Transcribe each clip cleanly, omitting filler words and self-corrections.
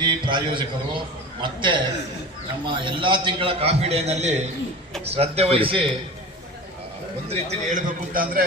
ತಿಂಡಿ ಪ್ರಾಯೋಜಕರು ಮತ್ತು ನಮ್ಮ ಎಲ್ಲ ತಿಂಗಳ ಕಾಫಿ ಡೇನಲ್ಲಿ ಶ್ರದ್ಧೆ ವಹಿಸಿ ಒಂದು ರೀತಿಯಲ್ಲಿ ಹೇಳಬೇಕು ಅಂತಂದರೆ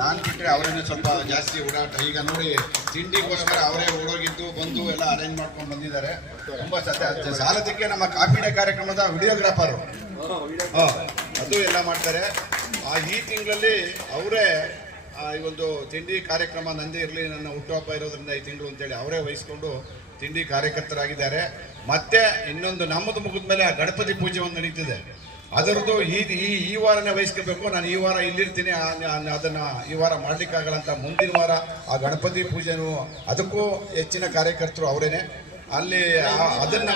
ನಾನು ಬಿಟ್ಟರೆ ಅವರನ್ನೇ ಸ್ವಲ್ಪ ಜಾಸ್ತಿ ಓಡಾಟ. ಈಗ ನೋಡಿ ತಿಂಡಿಗೋಸ್ಕರ ಅವರೇ ಓಡೋಗಿದ್ದು ಬಂದು ಎಲ್ಲ ಅರೇಂಜ್ ಮಾಡ್ಕೊಂಡು ಬಂದಿದ್ದಾರೆ. ತುಂಬ ಸಾಲದಕ್ಕೆ ನಮ್ಮ ಕಾಫಿ ಡೇ ಕಾರ್ಯಕ್ರಮದ ವಿಡಿಯೋಗ್ರಾಫರು ಅದು ಎಲ್ಲ ಮಾಡ್ತಾರೆ. ಈ ತಿಂಗಳಲ್ಲಿ ಅವರೇ ಈ ಒಂದು ತಿಂಡಿ ಕಾರ್ಯಕ್ರಮ ನಂದೇ ಇರಲಿ, ನನ್ನ ಹುಟ್ಟುಹಬ್ಬ ಇರೋದ್ರಿಂದ ಈ ತಿಂಗಳು ಅಂತೇಳಿ ಅವರೇ ವಹಿಸ್ಕೊಂಡು ತಿಂಡಿ ಕಾರ್ಯಕರ್ತರಾಗಿದ್ದಾರೆ. ಮತ್ತೆ ಇನ್ನೊಂದು ನಮ್ಮದು ಮುಗಿದ ಮೇಲೆ ಗಣಪತಿ ಪೂಜೆ ಒಂದು ನಡೀತಿದೆ, ಅದರದ್ದು ಈ ವಾರನೇ ವಹಿಸ್ಕೋಬೇಕು. ನಾನು ಈ ವಾರ ಇಲ್ಲಿರ್ತೀನಿ, ಅದನ್ನು ಈ ವಾರ ಮಾಡಲಿಕ್ಕಾಗಲ್ಲ ಅಂತ ಮುಂದಿನ ವಾರ ಆ ಗಣಪತಿ ಪೂಜೆನೂ ಅದಕ್ಕೂ ಹೆಚ್ಚಿನ ಕಾರ್ಯಕರ್ತರು ಅವರೇನೆ. ಅಲ್ಲಿ ಅದನ್ನ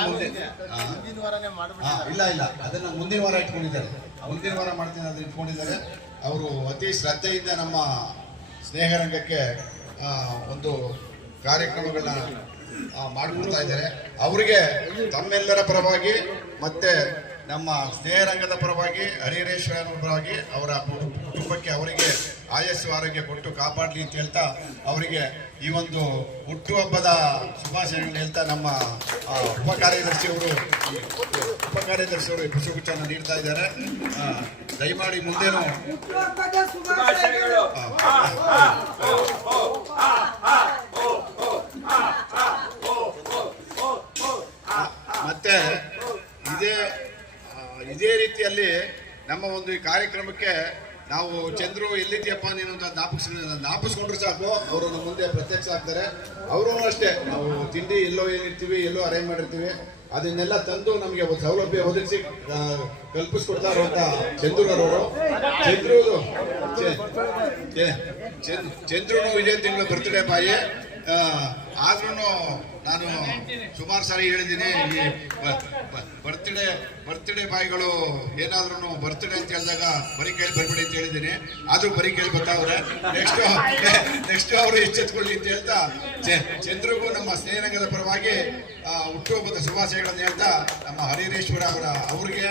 ಇಲ್ಲ ಅದನ್ನ ಮುಂದಿನ ವಾರ ಇಟ್ಕೊಂಡಿದ್ದಾರೆ. ಮುಂದಿನ ವಾರ ಮಾಡ್ತೀನಿ ಅದನ್ನ ಇಟ್ಕೊಂಡಿದ್ದಾರೆ. ಅವರು ಅತಿ ಶ್ರದ್ಧೆಯಿಂದ ನಮ್ಮ ಸ್ನೇಹರಂಗಕ್ಕೆ ಒಂದು ಕಾರ್ಯಕ್ರಮಗಳನ್ನ ಮಾಡಿಕೊಡ್ತಾ ಇದ್ದಾರೆ. ಅವರಿಗೆ ತಮ್ಮೆಲ್ಲರ ಪರವಾಗಿ ಮತ್ತೆ ನಮ್ಮ ಸ್ನೇಹರಂಗದ ಪರವಾಗಿ ಹರಿಹರೇಶ್ವರ ಪರವಾಗಿ ಅವರ ಕುಟುಂಬಕ್ಕೆ ಅವರಿಗೆ ಆಯಸ್ಸು ಆರೋಗ್ಯ ಕೊಟ್ಟು ಕಾಪಾಡಲಿ ಅಂತ ಹೇಳ್ತಾ ಅವರಿಗೆ ಈ ಒಂದು ಹುಟ್ಟುಹಬ್ಬದ ಶುಭಾಶಯಗಳನ್ನ ಹೇಳ್ತಾ ನಮ್ಮ ಉಪ ಕಾರ್ಯದರ್ಶಿಯವರು ಪುಷ್ಪಗುಚ್ಛವನ್ನು ನೀಡ್ತಾ ಇದ್ದಾರೆ. ದಯಮಾಡಿ ಮುಂದೇನು ಮತ್ತೆ ಇದೇ ರೀತಿಯಲ್ಲಿ ನಮ್ಮ ಒಂದು ಈ ಕಾರ್ಯಕ್ರಮಕ್ಕೆ ನಾವು ಚಂದ್ರು ಎಲ್ಲಿದ್ದೀಯಪ್ಪ ನೀನು ಅಂತ ಜ್ಞಾಪಿಸ್ಕೊಂಡ್ರೆ ಸಾಕು, ಅವರು ನಮ್ಮ ಮುಂದೆ ಪ್ರತ್ಯಕ್ಷ ಆಗ್ತಾರೆ. ಅವರು ಅಷ್ಟೇ, ನಾವು ತಿಂಡಿ ಎಲ್ಲೋ ಏನಿರ್ತೀವಿ, ಎಲ್ಲೋ ಅರೇಂಜ್ ಮಾಡಿರ್ತೀವಿ, ಅದನ್ನೆಲ್ಲ ತಂದು ನಮಗೆ ಒಂದು ಸೌಲಭ್ಯ ಒದಗಿಸಿ ಕಲ್ಪಿಸ್ಕೊಡ್ತಾ ಇರುವಂತ ಚಂದ್ರನವರು. ಚಂದ್ರನು ಇದೇ ತಿಂಗಳು ಬರ್ತ್ಡೇ ಬಾಯಿ. ಆದ್ರೂ ನಾನು ಸುಮಾರು ಸಾರಿ ಹೇಳಿದ್ದೀನಿ, ಈ ಬರ್ತ್ಡೇ ಬಾಯ್ಗಳು ಏನಾದ್ರೂ ಬರ್ತ್ಡೇ ಅಂತ ಹೇಳಿದಾಗ ಬರೀ ಕೈಲಿ ಬರ್ಬೇಡಿ ಅಂತ ಹೇಳಿದ್ದೀನಿ. ಆದ್ರೂ ಬರೀ ಕೈಲಿ ಬರ್ತಾವ್ರೆ. ನೆಕ್ಸ್ಟ್ ಅವರು ಎಚ್ಚೆತ್ಕೊಳ್ಳಿ ಅಂತ ಹೇಳ್ತಾ ಚಂದ್ರಿಗೂ ನಮ್ಮ ಸ್ನೇಹರಂಗದ ಪರವಾಗಿ ಹುಟ್ಟುಹಬ್ಬದ ಶುಭಾಶಯಗಳನ್ನು ಹೇಳ್ತಾ ನಮ್ಮ ಹರಿಹರೇಶ್ವರ ಅವ್ರಿಗೆ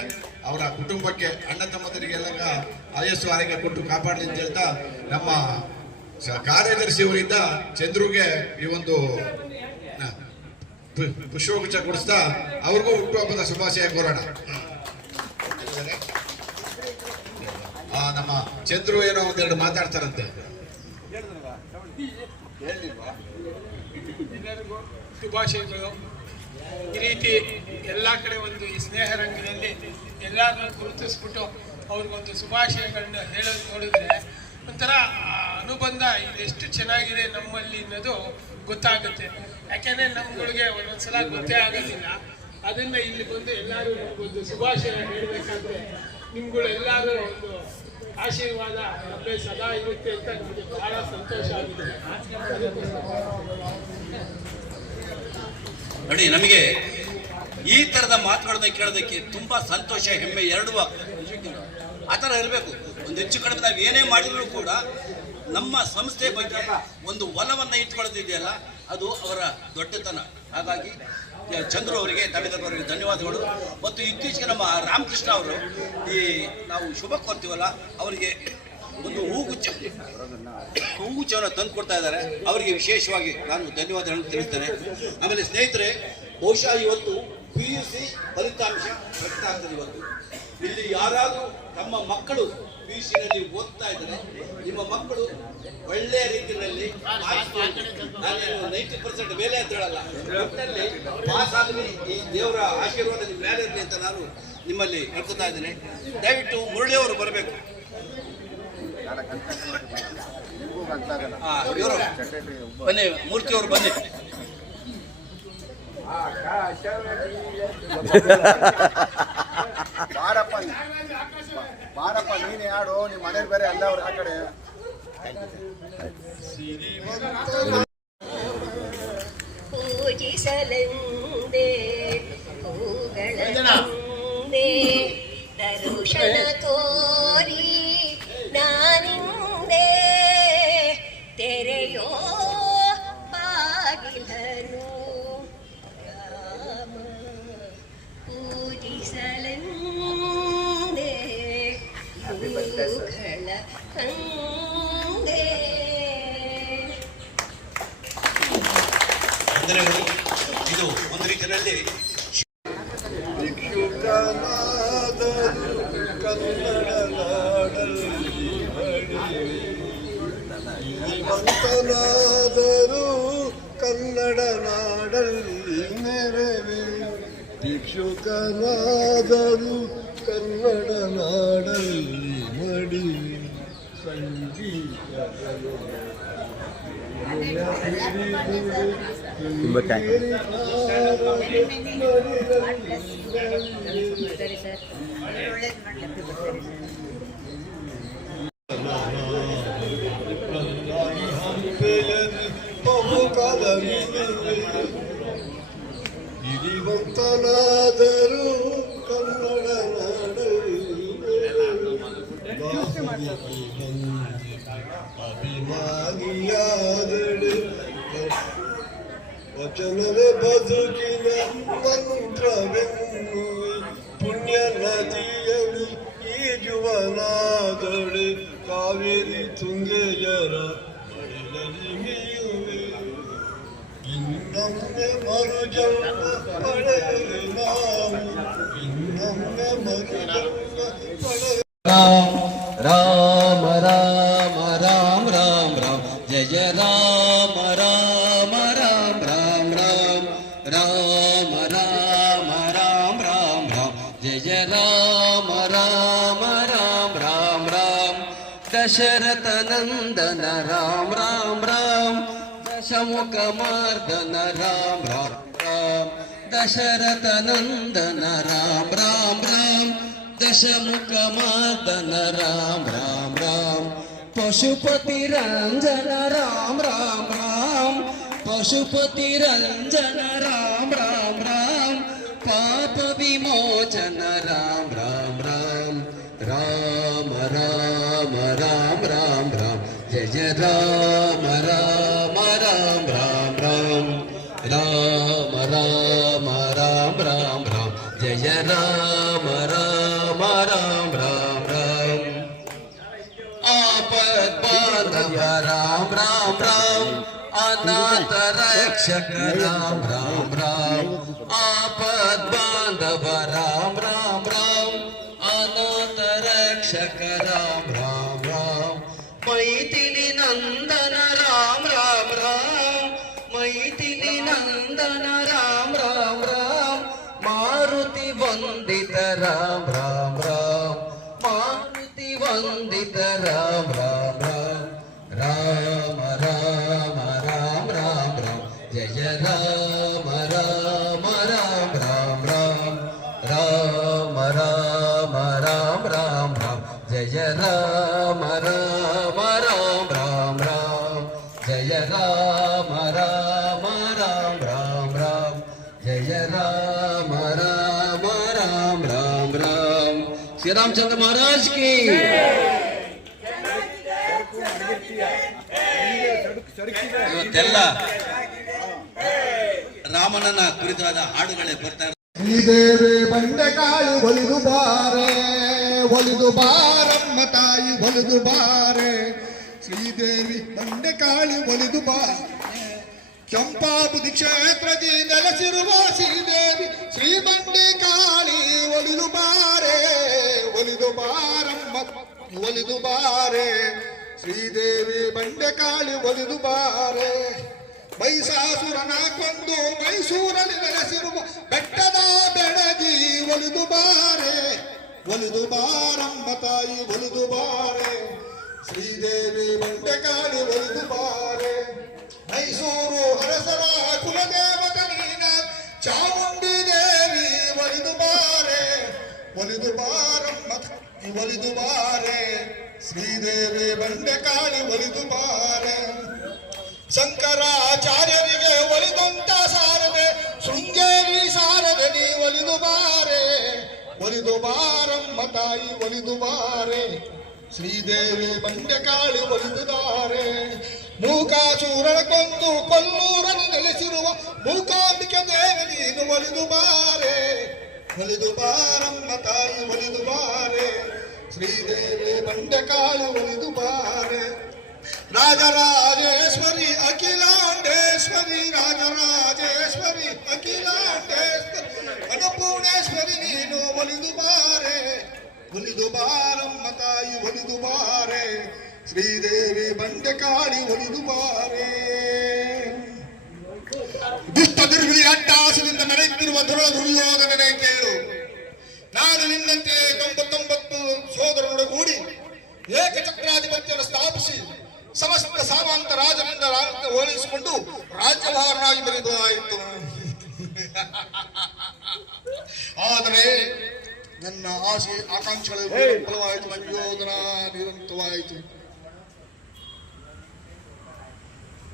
ಅವರ ಕುಟುಂಬಕ್ಕೆ ಅಣ್ಣ ತಮ್ಮದರಿಗೆಲ್ಲ ಆಯಸ್ಸು ಆರೋಗ್ಯ ಕೊಟ್ಟು ಕಾಪಾಡಲಿ ಅಂತ ಹೇಳ್ತಾ ನಮ್ಮ ಕಾರ್ಯದರ್ಶಿಯವರಿಂದ ಚಂದ್ರುಗೆ ಈ ಒಂದು ಪುಷ್ಪಗುಚ್ಛ ಕೊಡಿಸ್ತಾ ಅವ್ರಿಗೂ ಹುಟ್ಟುಹಬ್ಬದ ಶುಭಾಶಯ ಕೋರೋಣ. ನಮ್ಮ ಚಂದ್ರು ಏನೋ ಒಂದೆರಡು ಮಾತಾಡ್ತಾರಂತೆ. ಎಲ್ಲರಿಗೂ ಶುಭಾಶಯಗಳು. ಈ ರೀತಿ ಎಲ್ಲ ಕಡೆ ಒಂದು ಈ ಸ್ನೇಹ ರಂಗದಲ್ಲಿ ಎಲ್ಲರನ್ನೂ ಗುರುತಿಸ್ಬಿಟ್ಟು ಅವ್ರಿಗೊಂದು ಶುಭಾಶಯಗಳನ್ನ ಹೇಳೋದು ನೋಡಿದ್ರೆ ಒಂಥರ ಅನುಬಂಧ ಇದೆಷ್ಟು ಚೆನ್ನಾಗಿದೆ ನಮ್ಮಲ್ಲಿ ಅನ್ನೋದು ಗೊತ್ತಾಗುತ್ತೆ. ಯಾಕೆಂದರೆ ನಮ್ಗಳಿಗೆ ಒಂದೊಂದ್ಸಲ ಗೊತ್ತೇ ಆಗೋದಿಲ್ಲ. ಅದನ್ನ ಇಲ್ಲಿ ಬಂದು ಎಲ್ಲರೂ ಒಂದು ಶುಭಾಶಯ ಹೇಳಬೇಕಾದ್ರೆ ನಿಮ್ಗಳು ಎಲ್ಲರೂ ಒಂದು ಆಶೀರ್ವಾದ ನಮಗೆ ಸದಾ ಇರುತ್ತೆ ಅಂತ ನಮಗೆ ಬಹಳ ಸಂತೋಷ ಆಗಿದೆ. ನೋಡಿ, ನಮಗೆ ಈ ಥರದ ಮಾತುಗಳನ್ನ ಕೇಳೋದಕ್ಕೆ ತುಂಬ ಸಂತೋಷ, ಹೆಮ್ಮೆ ಎರಡೂ ಆಗ್ತದೆ. ಆ ಥರ ಇರಬೇಕು. ಒಂದು ಹೆಚ್ಚು ಕಡಿಮೆ ನಾವು ಏನೇ ಮಾಡಿದರೂ ಕೂಡ ನಮ್ಮ ಸಂಸ್ಥೆ ಬಗ್ಗೆ ಒಂದು ಒಲವನ್ನು ಇಟ್ಕೊಳ್ಳೋದಿದೆಯಲ್ಲ, ಅದು ಅವರ ದೊಡ್ಡತನ. ಹಾಗಾಗಿ ಚಂದ್ರು ಅವರಿಗೆ ತಮ್ಮೆಲ್ಲರವರಿಗೆ ಧನ್ಯವಾದಗಳು. ಮತ್ತು ಇತ್ತೀಚೆಗೆ ನಮ್ಮ ರಾಮಕೃಷ್ಣ ಅವರು ಈ ನಾವು ಶುಭ ಕೋರ್ತೀವಲ್ಲ, ಅವರಿಗೆ ಒಂದು ಹೂಗುಚ್ಛವನ್ನು ತಂದು ಕೊಡ್ತಾ ಇದ್ದಾರೆ. ಅವರಿಗೆ ವಿಶೇಷವಾಗಿ ನಾನು ಧನ್ಯವಾದಗಳನ್ನು ತಿಳಿಸ್ತೇನೆ. ಆಮೇಲೆ ಸ್ನೇಹಿತರೆ, ಬಹುಶಃ ಇವತ್ತು PUC ಫಲಿತಾಂಶ ಪ್ರಕಟ ಆಗ್ತದೆ. ಇವತ್ತು ಇಲ್ಲಿ ಯಾರಾದರೂ ತಮ್ಮ ಮಕ್ಕಳು PUCನಲ್ಲಿ ಓದ್ತಾ ಇದ್ದಾರೆ, ನಿಮ್ಮ ಮಕ್ಕಳು ಒಳ್ಳೆಯ ರೀತಿಯಲ್ಲಿ ನಾನೇನು 90% ಮೇಲೆ ಅಂತ ಹೇಳಲ್ಲ, ಒಟ್ಟಿನಲ್ಲಿ ಪಾಸ್ ಆಗಲಿ, ಈ ದೇವರ ಆಶೀರ್ವಾದ ನಿಮ್ಮ ಮೇಲೆ ಇರಲಿ ಅಂತ ನಾನು ನಿಮ್ಮಲ್ಲಿ ಹೇಳ್ಕೊತಾ ಇದ್ದೇನೆ. ದಯವಿಟ್ಟು ಮುರಳಿಯವರು ಬರಬೇಕು. ಇವರು ಬನ್ನಿ, ಮೂರ್ತಿಯವರು ಬನ್ನಿ. ಬಾರಪ್ಪ ನೀನು ಯಾರು, ನಿಮ್ಮ ಮನೇಲಿ ಬೇರೆ ಅಲ್ಲ ಅವ್ರು ಆ ಕಡೆ. ಪೂಜಿಸಲೆಂದೇ ಹೂಗಳಂದೇ ದರುಶನ ತೋರಿ ನಾನಿಂದೇ ತೆರೆಯೋ ಬಾಗಿಲನು ರಾಮ ಪೂಜಿಸಲೆಂದೇ ಹೂಗಳ ತಂದೆ. ವಂದನೆಗಳು. ಇದು ಒಂದು ರೀತಿಯಲ್ಲಿ ಶ್ರೀಮಂತನಾದರೂ ಕನ್ನಡ ನಾಡಲ್ಲಿ ನೆರವೆ, ಭಿಕ್ಷುಕನಾದರೂ ಕನ್ನಡ ನಾಡಲ್ಲಿ ಮಡಿವೆ, ಸಂಗೀತಗಳು ಇರಿವಂತನಾದರೂ ಕನ್ನಡ ಅಭಿಮಾನಿಯಾದಡೆ ವಚನದ ಬದುಕಿನ ಮಂತ್ರವೆನ್ನುವೆ, ಪುಣ್ಯ ನದಿಯಲಿ ಈಜುವನಾದಡೆ ಕಾವೇರಿ ತುಂಗೆಯರ ಮಡಿಲಲ್ಲಿ ಮೀಯುವೆ. ಇನ್ನೊಮ್ಮೆ ಮರುಜನ್ಮ ಪಡೆಯಲು ನಾವು, ಇನ್ನೊಮ್ಮೆ ಮರುಜನ್ಮ ಪಡೆಯಲು ರಾಮ ರಾಮ ರಾಮ ರಾಮ ರಾಮ ಜಯ ಜಯ ರಾಮ ರಾಮ ರಾಮ ರಾಮ ರಾಮ ರಾಮ ರಾಮ ರಾಮ ರಾಮ ರಾಮ ಜಯ ಜಯ ರಾಮ ರಾಮ ರಾಮ ರಾಮ ರಾಮ ದಶರಥ ನಂದನ ರಾಮ ರಾಮ ರಾಮ ದಶಮುಖ ಮಾರ್ದನ ರಾಮ ರಾಮ ರಾಮ ದಶರಥ ನಂದನ ರಾಮ ರಾಮ ರಾಮ दशमुख मदन राम राम राम पशुपति रंजन राम राम राम पशुपति रंजन राम राम राम पाप विमोचन राम राम राम राम राम राम राम राम जय जय राम राम राम राम राम राम राम राम राम राम जय जय राम राम राम राम राम आपद बांधव राम राम राम अनाथ रक्षक राम राम राम आपद बांधव राम राम राम अनाथ रक्षक राम राम राम मैथिली नंदन राम राम राम मैथिली नंदन राम राम राम मारुति वंदित राम राम राम मारुति वंदित राम राम राम राम राम राम राम राम जय जय राम राम राम राम राम राम राम राम राम राम जय जय राम राम राम राम राम जय राम राम राम राम राम जय राम राम राम राम राम श्री रामचंद्र महाराज की ಇವತ್ತೆಲ್ಲ ರಾಮನನ್ನ ಕುರಿತಾದ ಹಾಡುಗಳೇ ಬರ್ತಾ ಇರ್ತವೆ. ಶ್ರೀದೇವಿ ಬಂಡೆಕಾಳು ಒಲಿದು ಬಾರೆ, ಒಲಿದು ಬಾರಮ್ಮ ತಾಯಿ ಒಲಿದು ಬಾರೆ, ಶ್ರೀದೇವಿ ಬಂಡೆಕಾಳು ಒಲಿದು ಬಾರೆ, ಚಂಪಾಬುದಿ ಕ್ಷೇತ್ರದಿ ನೆಲೆಸಿರುವ ಶ್ರೀದೇವಿ ಶ್ರೀ ಬಂಡೆಕಾಳಿ ಒಲಿದು ಬಾರೆ, ಒಲಿದು ಬಾರಮ್ಮ ಒಲಿದು ಬಾರೆ, ಶ್ರೀದೇವಿ ಬಂಡೆಕಾಳಿ ಒಲಿದು ಬಾರೆ. ಮೈಸಾಸುರನ ಕೊಂದು ಮೈಸೂರಲ್ಲಿ ನೆಲೆಸಿರುವ ಬೆಟ್ಟದ ಬೆಳಗಿ ಒಲಿದು ಬಾರೆ, ಒಲಿದು ಬಾರಮ್ಮ ತಾಯಿ ಒಲಿದು ಬಾರೆ, ಶ್ರೀದೇವಿ ಬಂಡೆಕಾಳಿ ಒಲಿದು ಬಾರೆ. ಮೈಸೂರು ಅರಸರ ಕುಲದೇವತ ನೀನ ಚಾಮುಂಡಿ ದೇವಿ ಒಲಿದು ಬಾರೆ, ಒಲಿದು ಬಾರಮ್ಮ ಒಲಿದು ಬಾರೆ, ಶ್ರೀದೇವಿ ಬಂಡೆಕಾಳಿ ಒಲಿದು ಬಾರೆ. ಶಂಕರಾಚಾರ್ಯರಿಗೆ ಒಲಿದಂತ ಸಾರದೆ ಶೃಂಗೇರಿ ಸಾರದೆ ನೀ ಒಲಿದು ಬಾರೆ, ಒಲಿದು ಬಾರಮ್ಮ ತಾಯಿ ಒಲಿದು ಬಾರೆ, ಶ್ರೀದೇವಿ ಬಂಡೆಕಾಳಿ ಒಲಿದು ಬಾರೆ. ಮೂಕಾಸೂರನ ಕೊಂದು ಕೊಲ್ಲೂರನ್ನು ನೆಲೆಸಿರುವ ಮೂಕಾಂಬಿಕೆ ದೇವಿ ನೀನು ಒಲಿದು ಬಾರೆ, ಒಲಿದು ಬಾರಮ್ಮ ತಾಯಿ ಒಲಿದು ಬಾರೆ, ಶ್ರೀದೇವಿ ಬಂಡೆಕಾಳಿ ಒಲಿದು ಬಾರೆ. ರಾಜರಾಜೇಶ್ವರಿ ಅಖಿಲಾಂಡೇಶ್ವರಿ ರಾಜರಾಜ ಬಾರಮ್ಮ ತಾಯಿ ಒಲಿದು ಬಾರೆ, ಶ್ರೀದೇವಿ ಬಂಡೆ ಕಾಳಿ ಒಲಿದು ಬಾರೆ. ದುಷ್ಟ ದುರ್ವಿಧಿ ಅಟ್ಟಾಸದಿಂದ ಮೆರೆಯುತ್ತಿರುವ ದುರ್ಯೋಧನನೇ ಕೇಳು. ನಾನು ನಿನ್ನಂತೆ 99 ಸೋದರರೊಡಗೂಡಿ ಏಕಚಕ್ರಾಧಿಪತ್ಯವನ್ನು ಸ್ಥಾಪಿಸಿ ಸಮಸ್ತ ಸಾಮಂತ ರಾಜರಿಂದ ಹೋಲಿಸಿಕೊಂಡು ರಾಜ್ಯಭಾರನಾಗಿ ಬರೆದಾಯಿತು. ಆದರೆ ನನ್ನ ಆಸೆ ಆಕಾಂಕ್ಷೆಗಳು ಫಲವಾಯಿತು. ದುರ್ಯೋಧನ ನಿರಂತರವಾಯಿತು.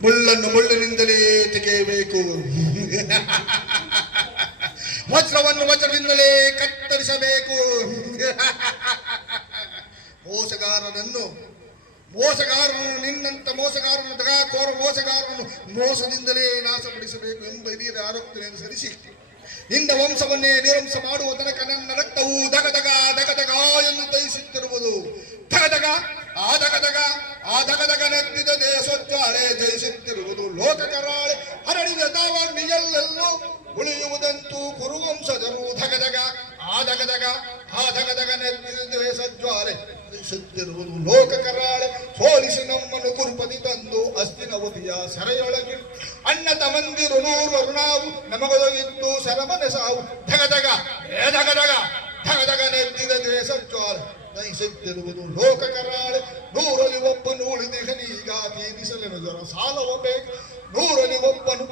ಮುಳ್ಳನ್ನು ಮುಳ್ಳಿನಿಂದಲೇ ತೆಗೆಯಬೇಕು, ವಜ್ರವನ್ನು ವಜ್ರದಿಂದಲೇ ಕತ್ತರಿಸಬೇಕು. ಮೋಸಗಾರನು ನಿನ್ನಂತ ಮೋಸಗಾರನು ದಗಾಕೋರ ಮೋಸಗಾರನು ಮೋಸದಿಂದಲೇ ನಾಶಪಡಿಸಬೇಕು ಎಂಬ ಹಿರಿಯರ ಆರೋಗ್ಯವನ್ನು ಅನುಸರಿಸಿ ನಿನ್ನ ವಂಶವನ್ನೇ ನಿರಂಸ ಮಾಡುವ ತನಕ ನನ್ನ ರಕ್ತವು ದಗದಗ ದಗದಗ ಎಂದು ದಯಿಸುತ್ತಿರುವುದು. ದಗದಗ ಆ ದಗದಗ ನೆತ್ತಿದ ದೇಶೋಜ್ವಾಲೆ ಜಯಿಸುತ್ತಿರುವುದು. ಲೋಕ ಕರಾಳೆ ಹರಡಿದ ದಾವಾಗ್ನಿಯಲ್ಲೆಲ್ಲೂ ಉಳಿಯುವುದಂತೂ ಕುರುವಂಶಜರು. ದಗದಗ ನೆತ್ತಿದ ದೇಶಜ್ವಾಲೆ ಜಯಿಸುತ್ತಿರುವುದು. ಲೋಕ ಕರಾಳೆ ಸೋಲಿಸಿ ನಮ್ಮನ್ನು ಕುರುಪತಿ ತಂದು ಅಸ್ತಿನವತಿಯ ಸೆರೆಯೊಳಗೆ ಅಣ್ಣ ತಮಂದಿರು 100 ನಾವು ನಮಗೊದಗಿತ್ತು ಸರಮನೆ ಸಾವು. ದಗದಗ ನೆತ್ತಿದ ದೇಶಜ್ವಾಲೆ ನಯಿಸುತ್ತಿರುವುದು. ಲೋಕ ಕರಾಳೆ 100ರಲ್ಲಿ ಒಬ್ಬನು ಉಳಿದಿಗನೀಗ ತೀರಿಸಲೆನು ಜರ ಸಾಲವ ಬೇಗ. 100ರಲ್ಲಿ ಒಬ್ಬನು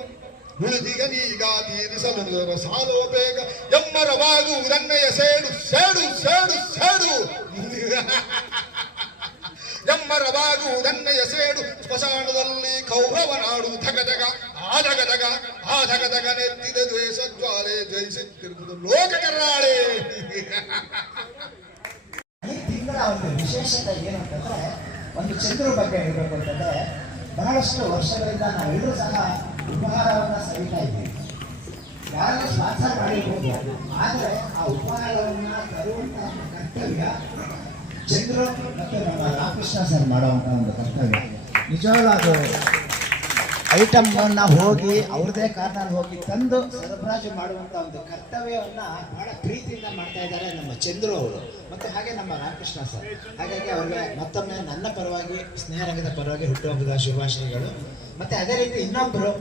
ಉಳಿದಿಗನೀಗ ತೀರಿಸಲೆನು ಜರ ಸಾಲವ ಬೇಗ. ಎಮ್ಮರವಾಗುವುದನ್ನಯ ಸೇಡು ಎಮ್ಮರವಾಗುವುದನ್ನಯ ಸೇಡು. ಸ್ಮಶಾನದಲ್ಲಿ ಕೌರವನಾಡು. ದಗದಗ ನೆತ್ತಿದ ದ್ವೇಷಜ್ವಾಲೆ ಜಯಿಸುತ್ತಿರುವುದು. ಲೋಕ ಕರಾಳೆ. ಈ ತಿಂಗಳ ಒಂದು ವಿಶೇಷತೆ ಏನಂತಂದ್ರೆ, ಒಂದು ಚಂದ್ರ ಬಗ್ಗೆ ಹೇಳಬೇಕು ಅಂತಂದ್ರೆ, ಬಹಳಷ್ಟು ವರ್ಷಗಳಿಂದ ನಾವೆಲ್ಲರೂ ಸಹ ಉಪಹಾರವನ್ನು ಸವಿತಾ ಇದ್ದೀವಿ. ಯಾರು ಸ್ಪಾನ್ಸರ್ ಮಾಡಿರ್ಬೋದು, ಆದರೆ ಆ ಉಪಹಾರವನ್ನು ತರುವಂತ ಕರ್ತವ್ಯ ಚಂದ್ರು ಮತ್ತು ನಮ್ಮ ರಾಮಕೃಷ್ಣ ಸರ್ ಮಾಡುವಂತ ಒಂದು ಕರ್ತವ್ಯ. ನಿಜವಾಗ್ಲೂ ಅದು ಐಟಮ್ನ ಹೋಗಿ ಅವ್ರದೇ ಕಾರ್ನಲ್ಲಿ ಹೋಗಿ ತಂದು ಸರಬರಾಜು ಮಾಡುವಂತ ಒಂದು ಕರ್ತವ್ಯವನ್ನ ಬಹಳ ಪ್ರೀತಿಯಿಂದ ಮಾಡ್ತಾ ಇದ್ದಾರೆ ನಮ್ಮ ಚಂದ್ರು ಅವರು ಮತ್ತು ಹಾಗೆ ನಮ್ಮ ರಾಮಕೃಷ್ಣ ಸರ್. ಹಾಗಾಗಿ ಅವ್ರಿಗೆ ಮತ್ತೊಮ್ಮೆ ನನ್ನ ಪರವಾಗಿ ಸ್ನೇಹರಂಗದ ಪರವಾಗಿ ಹುಟ್ಟುಹಬ್ಬದ ಶುಭಾಶಯಗಳು. ಮತ್ತೆ ಅದೇ ರೀತಿ ಇನ್ನೊಬ್ಬರು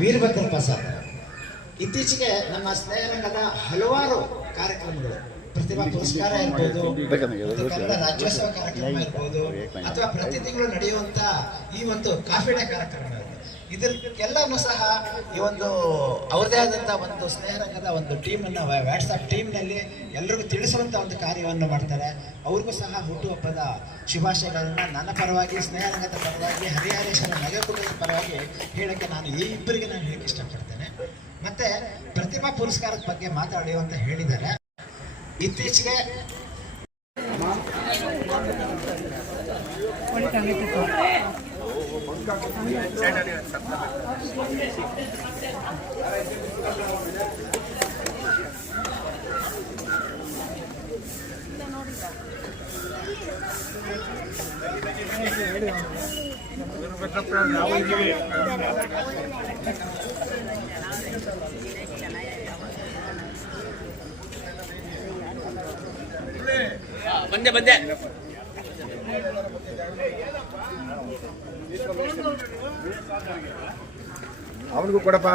ವೀರಭದ್ರಪ್ಪ ಸರ್ ಇತ್ತೀಚೆಗೆ ನಮ್ಮ ಸ್ನೇಹರಂಗದ ಹಲವಾರು ಕಾರ್ಯಕ್ರಮಗಳು, ಪ್ರತಿಭಾ ಪುರಸ್ಕಾರ ಇರ್ಬೋದು, ಕನ್ನಡ ರಾಜ್ಯೋತ್ಸವ ಕಾರ್ಯಕ್ರಮ ಇರ್ಬೋದು, ಅಥವಾ ಪ್ರತಿ ತಿಂಗಳು ನಡೆಯುವಂತ ಈ ಒಂದು ಕಾಫಿ ಡೇ ಕಾರ್ಯಕ್ರಮ ಇರ್ಬೋದು, ಇದಕ್ಕೆಲ್ಲನೂ ಸಹ ಈ ಒಂದು ಅವ್ರದೇ ಆದಂತ ಒಂದು ಸ್ನೇಹರಂಗದ ಒಂದು ಟೀಮನ್ನು ವಾಟ್ಸಪ್ ಟೀಮ್ನಲ್ಲಿ ಎಲ್ರಿಗೂ ತಿಳಿಸುವಂತ ಒಂದು ಕಾರ್ಯವನ್ನು ಮಾಡ್ತಾರೆ. ಅವ್ರಿಗೂ ಸಹ ಹುಟ್ಟುಹಬ್ಬದ ಶುಭಾಶಯಗಳನ್ನ ನನ್ನ ಪರವಾಗಿ, ಸ್ನೇಹರಂಗದ ಪರವಾಗಿ, ಹರಿಹರೇಶ್ವರ ನಗರಕುಟುಂಬದ ಪರವಾಗಿ ಹೇಳಕ್ಕೆ ನಾನು ಈ ಇಬ್ಬರಿಗೆ ನಾನು ಹೇಳಕ್ಕೆ ಇಷ್ಟಪಡ್ತೇನೆ. ಮತ್ತೆ ಪ್ರತಿಭಾ ಪುರಸ್ಕಾರದ ಬಗ್ಗೆ ಮಾತಾಡಿ ಅಂತ ಹೇಳಿದ್ದಾರೆ. ಇತ್ತೀಚೆಗೆ ಬಂದೆ ಅವನಿಗೂ ಕೊಡಪ್ಪ.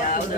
ಯಾವುದು